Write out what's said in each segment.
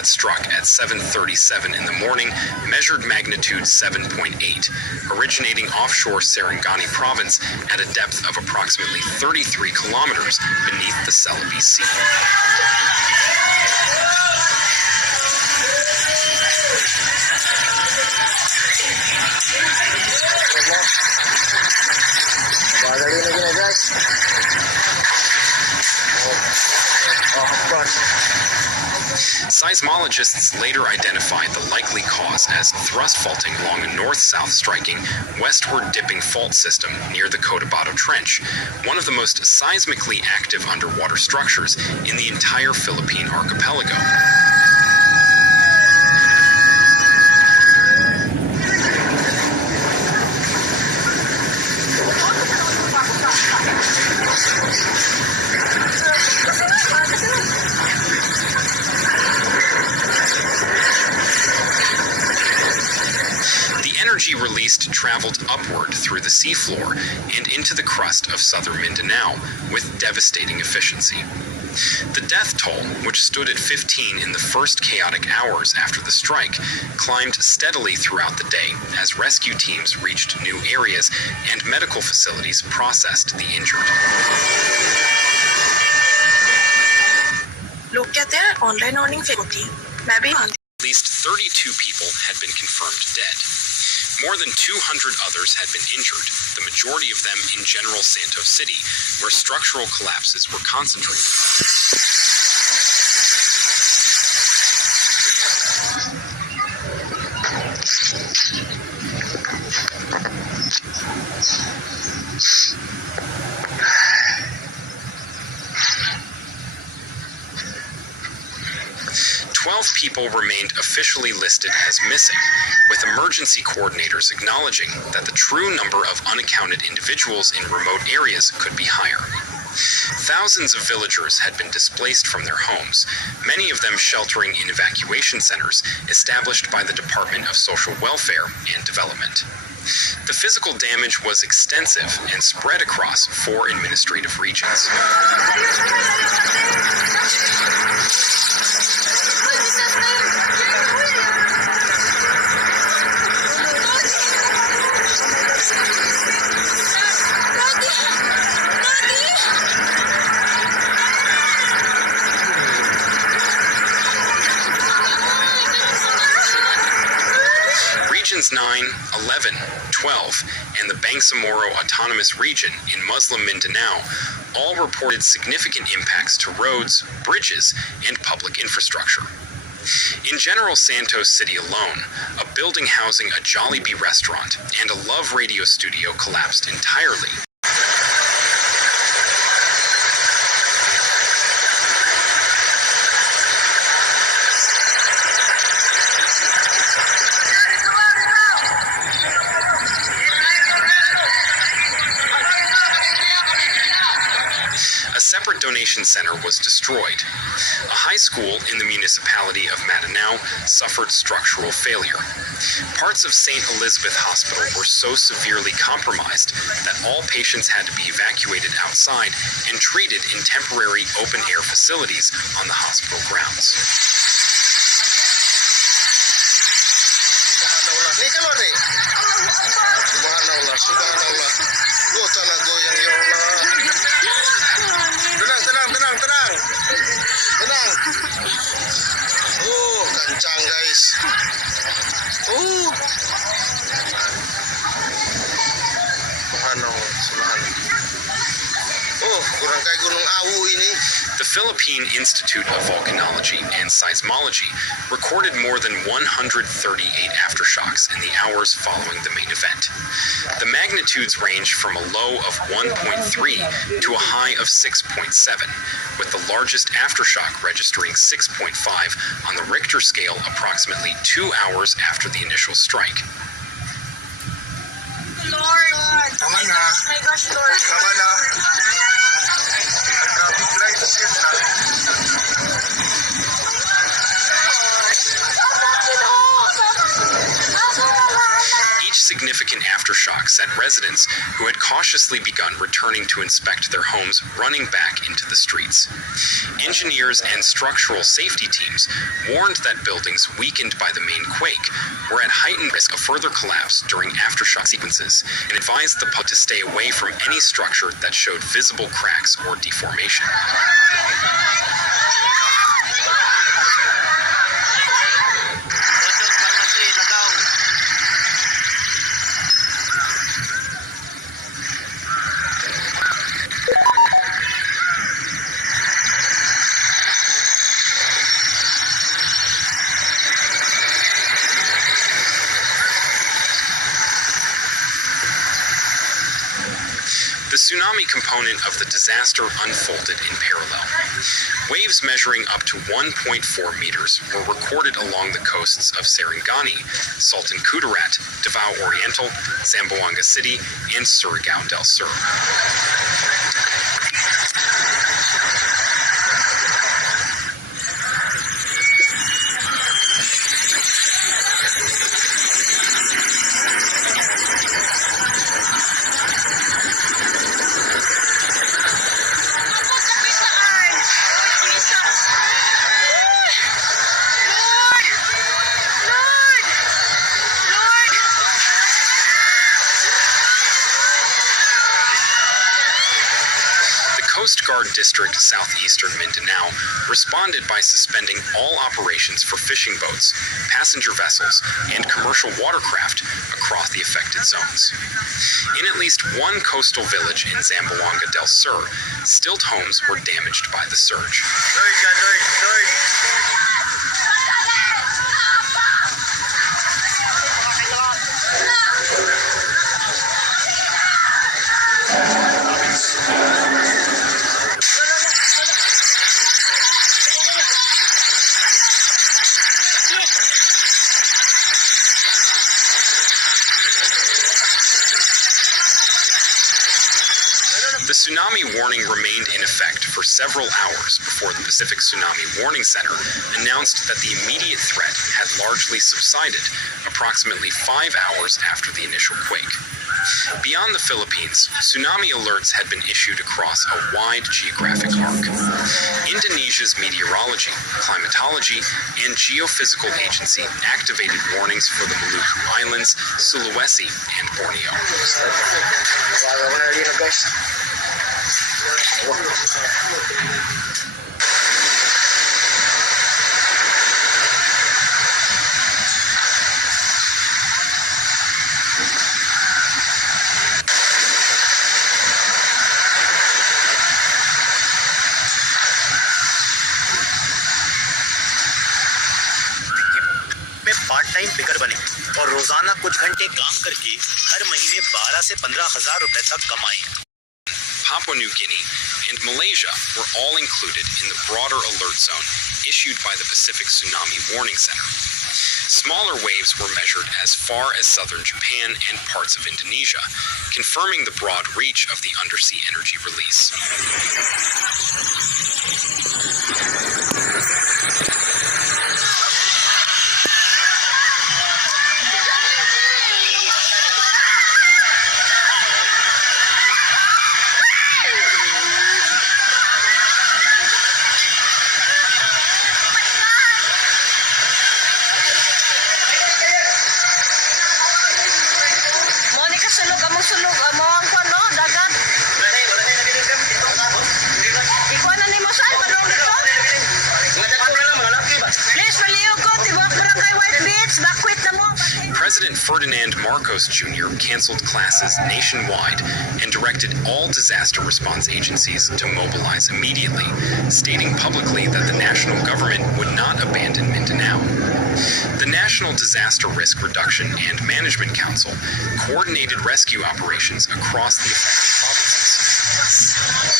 that struck at 7:37 in the morning measured magnitude 7.8, originating offshore Sarangani province at a depth of approximately 33 kilometers beneath the Celebes Sea. Seismologists later identified the likely cause as thrust faulting along a north-south striking, westward dipping fault system near the Cotabato Trench, one of the most seismically active underwater structures in the entire Philippine archipelago. Energy released traveled upward through the seafloor and into the crust of southern Mindanao with devastating efficiency. The death toll, which stood at 15 in the first chaotic hours after the strike, climbed steadily throughout the day as rescue teams reached new areas and medical facilities processed the injured. लोग कहते हैं online earning fake होती है मैं भी At least 32 people had been confirmed dead. More than 200 others had been injured, the majority of them in General Santos City, where structural collapses were concentrated. 12 people remained officially listed as missing, with emergency coordinators acknowledging that the true number of unaccounted individuals in remote areas could be higher. Thousands of villagers had been displaced from their homes, many of them sheltering in evacuation centers established by the Department of Social Welfare and Development. The physical damage was extensive and spread across 4 administrative regions. Regions 9, 11, 12, and the Bangsamoro Autonomous Region in Muslim Mindanao all reported significant impacts to roads, bridges, and public infrastructure. In General Santos City alone, a building housing a Jollibee restaurant and a Love radio studio collapsed entirely. A separate donation center was destroyed. A high school in the municipality of Madanao suffered structural failure. Parts of St. Elizabeth Hospital were so severely compromised that all patients had to be evacuated outside and treated in temporary open-air facilities on the hospital grounds. Oh, kencang guys. Oh, kurang kayak Gunung Awu ini. The Philippine Institute of Volcanology and Seismology recorded more than 138 aftershocks in the hours following the main event. The magnitudes range from a low of 1.3 to a high of 6.7, with the largest aftershock registering 6.5 on the Richter scale approximately 2 hours after the initial strike. Lord, oh my gosh, Lord. Each significant aftershocks sent residents who had cautiously begun returning to inspect their homes running back into the streets. Engineers and structural safety teams warned that buildings weakened by the main quake were at heightened risk of further collapse during aftershock sequences and advised the public to stay away from any structure that showed visible cracks or deformation. The tsunami component of the disaster unfolded in parallel. Waves measuring up to 1.4 meters were recorded along the coasts of Sarangani, Sultan Kudarat, Davao Oriental, Zamboanga City, and Surigao del Sur. Coast Guard District Southeastern Mindanao responded by suspending all operations for fishing boats, passenger vessels, and commercial watercraft across the affected zones. In at least one coastal village in Zamboanga del Sur, stilt homes were damaged by the surge. The tsunami warning remained in effect for several hours before the Pacific Tsunami Warning Center announced that the immediate threat had largely subsided approximately 5 hours after the initial quake. Beyond the Philippines, tsunami alerts had been issued across a wide geographic arc. Indonesia's meteorology, climatology, and geophysical agency activated warnings for the Maluku Islands, Sulawesi, and Borneo. Part time picker बने और रोजाना कुछ घंटे काम करके हर महीने 12 से 15,000 रुपए तक कमाएं। Papua New Guinea and Malaysia were all included in the broader alert zone issued by the Pacific Tsunami Warning Center. Smaller waves were measured as far as southern Japan and parts of Indonesia, confirming the broad reach of the undersea energy release. President Ferdinand Marcos Jr. canceled classes nationwide and directed all disaster response agencies to mobilize immediately, stating publicly that the national government would not abandon Mindanao. The National Disaster Risk Reduction and Management Council coordinated rescue operations across the affected provinces.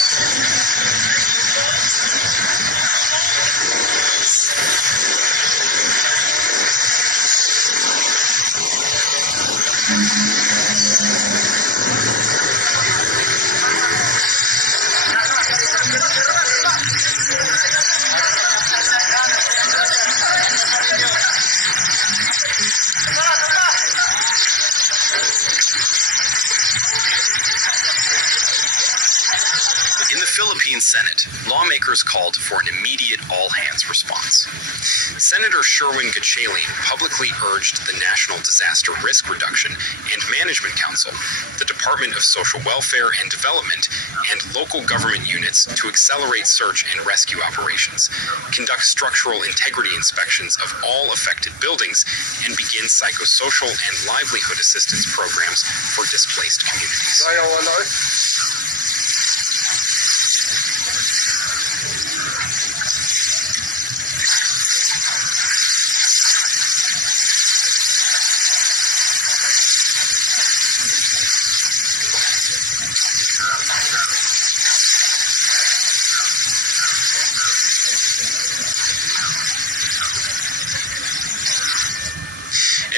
Philippine Senate, lawmakers called for an immediate all-hands response. Senator Sherwin Gatchalian publicly urged the National Disaster Risk Reduction and Management Council, the Department of Social Welfare and Development, and local government units to accelerate search and rescue operations, conduct structural integrity inspections of all affected buildings, and begin psychosocial and livelihood assistance programs for displaced communities.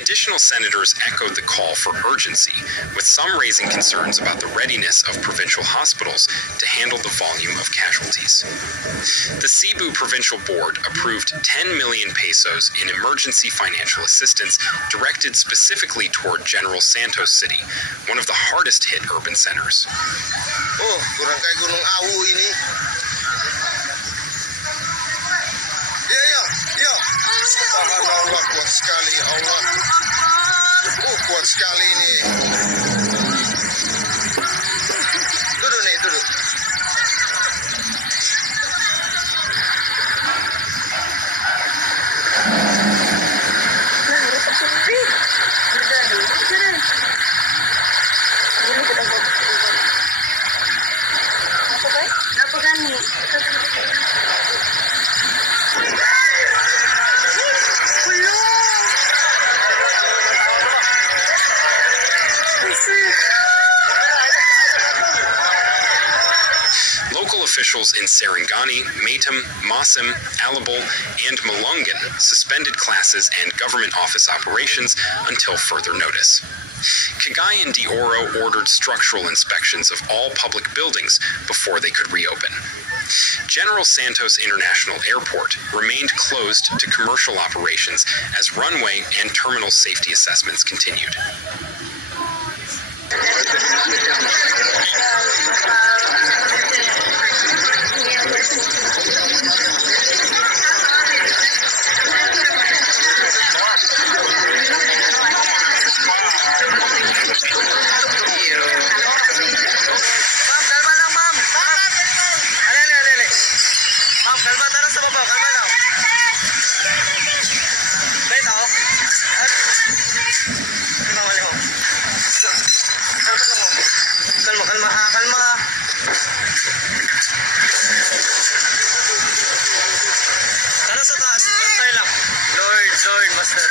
Additional senators echoed the call for urgency, with some raising concerns about the readiness of provincial hospitals to handle the volume of casualties. The Cebu Provincial Board approved 10 million pesos in emergency financial assistance directed specifically toward General Santos City, one of the hardest hit urban centers. Oh, kurang kayak gunung awu ini. Ya. Subhanallah, kuat sekali Allah. Kuat sekali ini. Duduk. Local officials in Sarangani, Maitam, Masim, Alabol, and Malungan suspended classes and government office operations until further notice. Cagayan de Oro ordered structural inspections of all public buildings before they could reopen. General Santos International Airport remained closed to commercial operations as runway and terminal safety assessments continued. Lord, Master.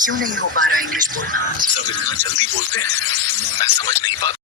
क्यों नहीं हो पा रहा English बोलना? सब इतना जल्दी बोलते हैं, मैं समझ नहीं पाता।